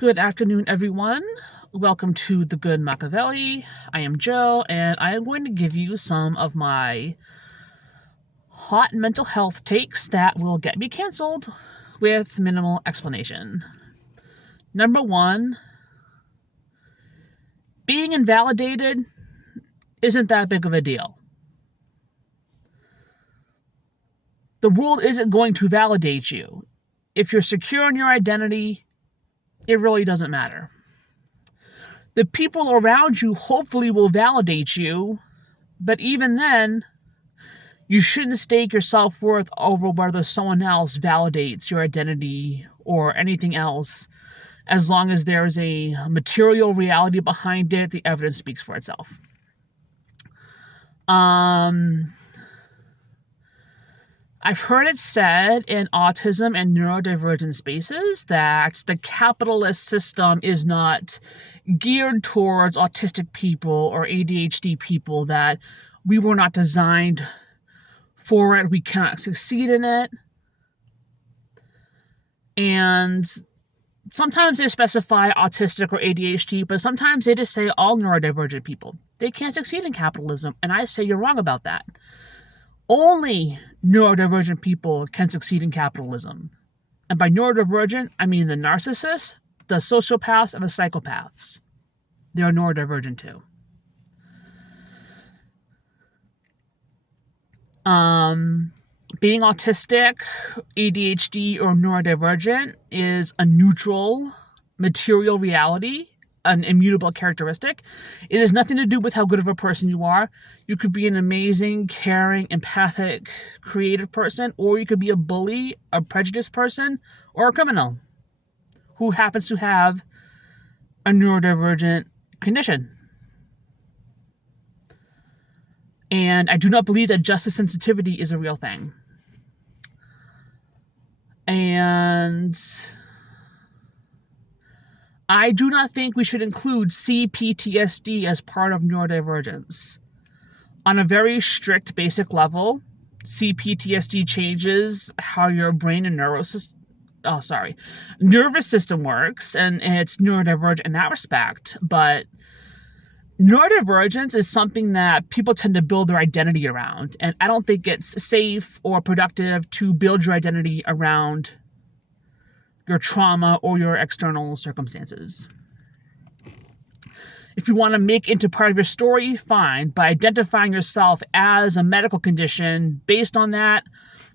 Good afternoon, everyone. Welcome to The Good Machiavelli. I am Joe, and I am going to give you some of my hot mental health takes that will get me canceled with minimal explanation. Number one, being invalidated isn't that big of a deal. The world isn't going to validate you. If you're secure in your identity, it really doesn't matter. The people around you hopefully will validate you, but even then, you shouldn't stake your self-worth over whether someone else validates your identity or anything else. As long as there is a material reality behind it, the evidence speaks for itself. I've heard it said in autism and neurodivergent spaces that the capitalist system is not geared towards autistic people or ADHD people, that we were not designed for it, we cannot succeed in it. And sometimes they specify autistic or ADHD, but sometimes they just say all neurodivergent people. They can't succeed in capitalism, and I say you're wrong about that. Only neurodivergent people can succeed in capitalism. And by neurodivergent, I mean the narcissists, the sociopaths, and the psychopaths. They are neurodivergent too. Being autistic, ADHD, or neurodivergent is a neutral material reality, an immutable characteristic. It has nothing to do with how good of a person you are. You could be an amazing, caring, empathic, creative person, or you could be a bully, a prejudiced person, or a criminal who happens to have a neurodivergent condition. And I do not believe that justice sensitivity is a real thing. And I do not think we should include CPTSD as part of neurodivergence. On a very strict basic level, CPTSD changes how your brain and nervous system works, and it's neurodivergent in that respect. But neurodivergence is something that people tend to build their identity around, and I don't think it's safe or productive to build your identity around your trauma or your external circumstances. If you want to make into part of your story, fine. By identifying yourself as a medical condition based on that,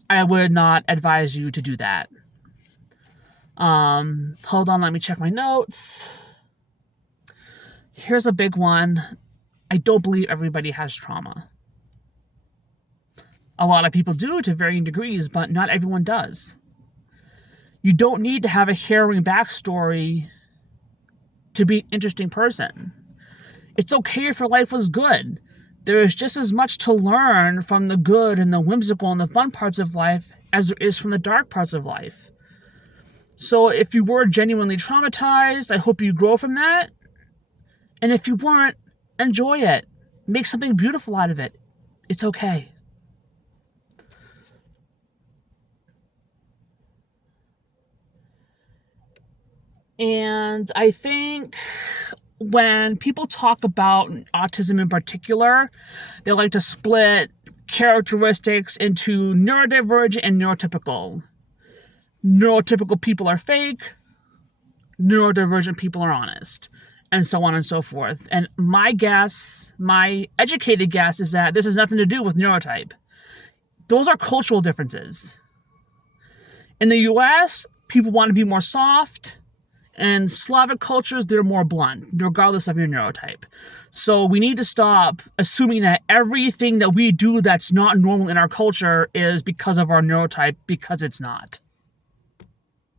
I would not advise you to do that. Hold on, let me check my notes. Here's a big one. I don't believe everybody has trauma. A lot of people do to varying degrees, but not everyone does. You don't need to have a harrowing backstory to be an interesting person. It's okay if your life was good. There is just as much to learn from the good and the whimsical and the fun parts of life as there is from the dark parts of life. So if you were genuinely traumatized, I hope you grow from that. And if you weren't, enjoy it. Make something beautiful out of it. It's okay. And I think when people talk about autism in particular, they like to split characteristics into neurodivergent and neurotypical. Neurotypical people are fake. Neurodivergent people are honest. And so on and so forth. And my educated guess, is that this has nothing to do with neurotype. Those are cultural differences. In the US, people want to be more soft. And Slavic cultures, they're more blunt, regardless of your neurotype. So we need to stop assuming that everything that we do that's not normal in our culture is because of our neurotype, because it's not.